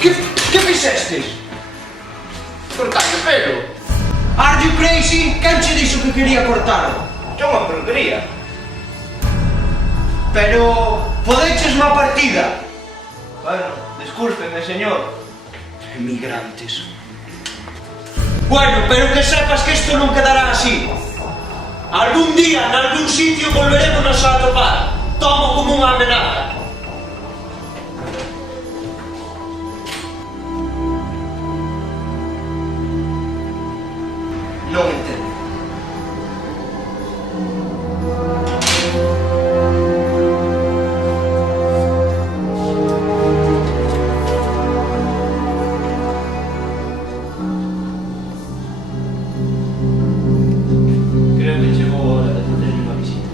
Que fixestes? Cortaste pelo. Are you crazy? Quen che dixo que quería cortar? É unha porquería. Pero podechesme a partida. Bueno, discúlpeme, señor. Emigrantes. Bueno, pero que sepas que isto non quedará así. Algún día, en algún sitio, volveremos a atopar. Tomo como unha amenaza. Non entendo. Creo que chegou a hora de facer unha visita.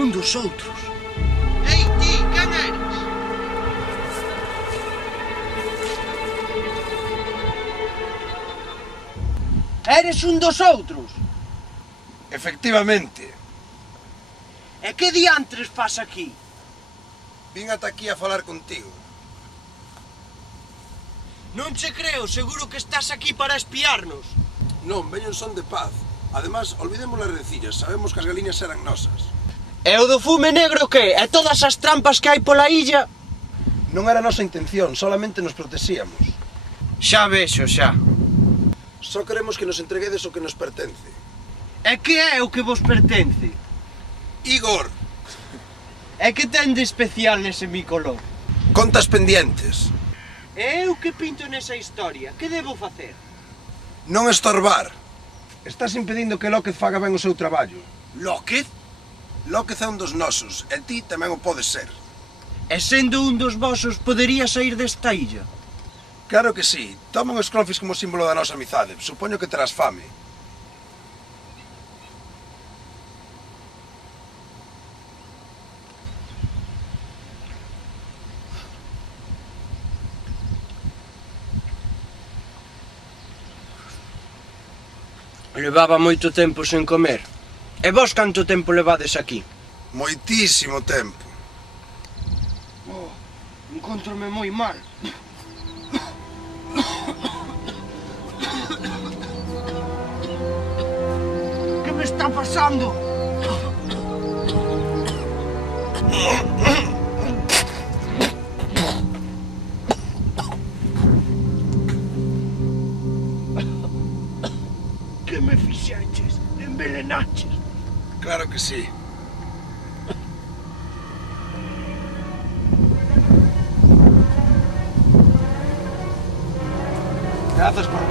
Un dos outros. Ei, ti, quen eres? Eres un dos outros? Efectivamente, E que diantres fas aquí? vin ata aquí a falar contigo. Non che creo, seguro que estás aquí para espiarnos. Non, veño en son de paz. Además, olvidemos las rencillas, sabemos que as galiñas eran nosas. E o do fume negro que? E todas as trampas que hai pola illa? Non era nosa intención, solamente nos protexíamos. Xa vexo, xa. Só queremos que nos entreguedes o que nos pertence. E que é o que vos pertence? Igor, E que ten de especial nese micolor? contas pendientes. E eu que pinto nesa historia? Que debo facer? Non estorbar. Estás impedindo que López faga ben o seu traballo. López? López é un dos nosos, e ti tamén o podes ser. E sendo un dos vosos, podería sair desta illa? Claro que sí, toma un escrofis como símbolo da nosa amizade, supoño que terás fame. Levaba moito tempo sen comer. E vos canto tempo levades aquí? Moitísimo tempo. Oh, encontrome moi mal. Que me está pasando? Que me fixeches? Envelenaches? Claro que sí. Grazas por